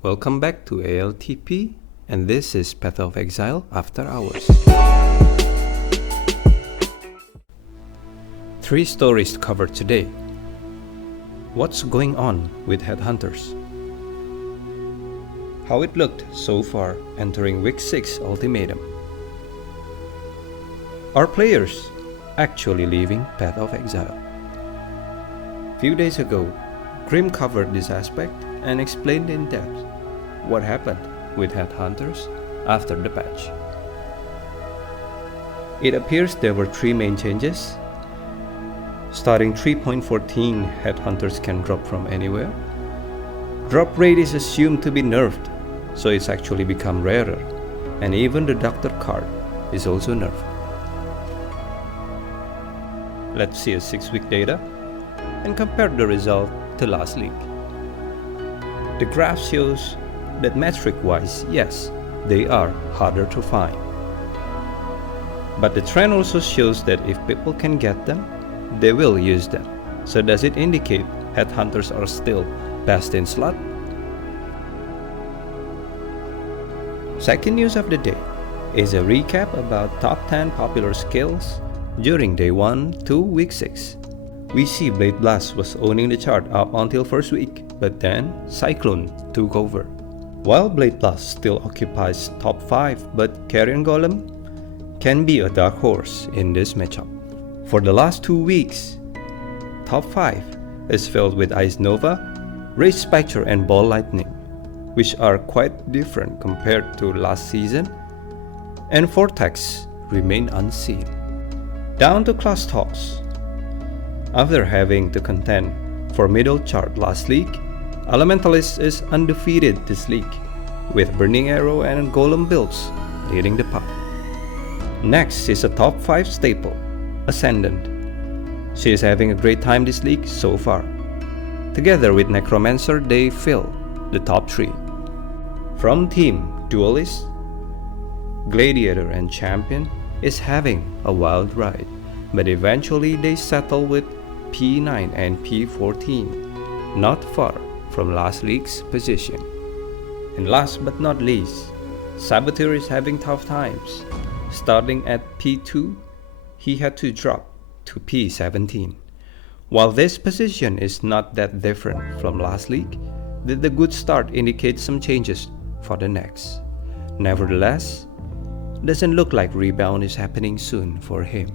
Welcome back to ALTP, and this is Path of Exile After Hours. 3 stories covered today. What's going on with headhunters? How it looked so far entering Week 6 Ultimatum. Are players actually leaving Path of Exile? Few days ago, Grim covered this aspect and explained in depth what happened with headhunters after the patch. It appears there were 3 main changes. Starting 3.14, headhunters can drop from anywhere. Drop rate is assumed to be nerfed, so it's actually become rarer, and even the doctor card is also nerfed. Let's see a 6-week data and compare the result to last league. The graph shows that metric-wise, yes, they are harder to find. But the trend also shows that if people can get them, they will use them. So does it indicate headhunters are still best in slot? Second news of the day is a recap about top 10 popular skills during day 1 to week 6. We see Blade Blast was owning the chart up until first week, but then Cyclone took over. While Blade Blast still occupies top 5, but Carrion Golem can be a dark horse in this matchup. For the last 2 weeks, top 5 is filled with Ice Nova, Rage Spectre and Ball Lightning, which are quite different compared to last season, and Vortex remain unseen. Down to class toss. After having to contend for middle chart last league, Elementalist is undefeated this league, with Burning Arrow and Golem builds leading the pack. Next is a top 5 staple, Ascendant. She is having a great time this league so far. Together with Necromancer, they fill the top 3. From team Duelist, Gladiator and Champion is having a wild ride, but eventually they settle with P9 and P14, not far from last league's position. And last but not least, Saboteur is having tough times. Starting at P2, he had to drop to P17. While this position is not that different from last league, the good start indicates some changes for the next. Nevertheless, doesn't look like rebound is happening soon for him.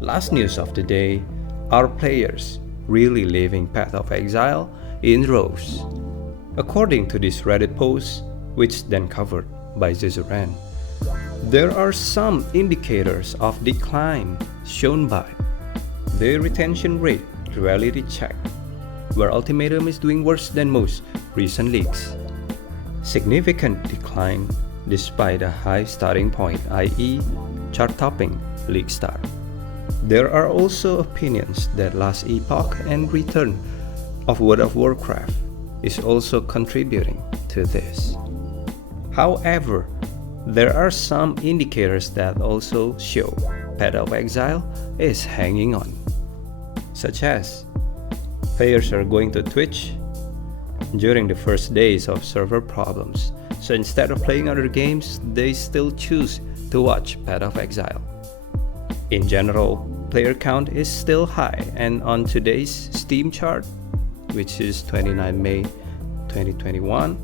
Last news of the day, are players really leaving Path of Exile in droves? According to this Reddit post, which then covered by Zizuran, there are some indicators of decline shown by the retention rate reality check, where Ultimatum is doing worse than most recent leagues. Significant decline despite a high starting point, i.e. chart-topping league start. There are also opinions that last epoch and return of World of Warcraft is also contributing to this. However, there are some indicators that also show Path of Exile is hanging on, such as players are going to Twitch during the first days of server problems, so instead of playing other games, they still choose to watch Path of Exile. In general, player count is still high, and on today's Steam chart, which is 29 May 2021,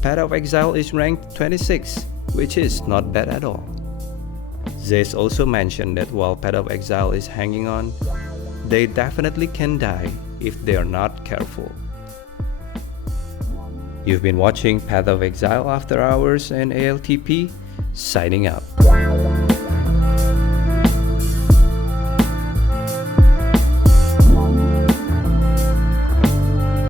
Path of Exile is ranked 26, which is not bad at all. Zace also mentioned that while Path of Exile is hanging on, they definitely can die if they are not careful. You've been watching Path of Exile After Hours and ALTP, signing out.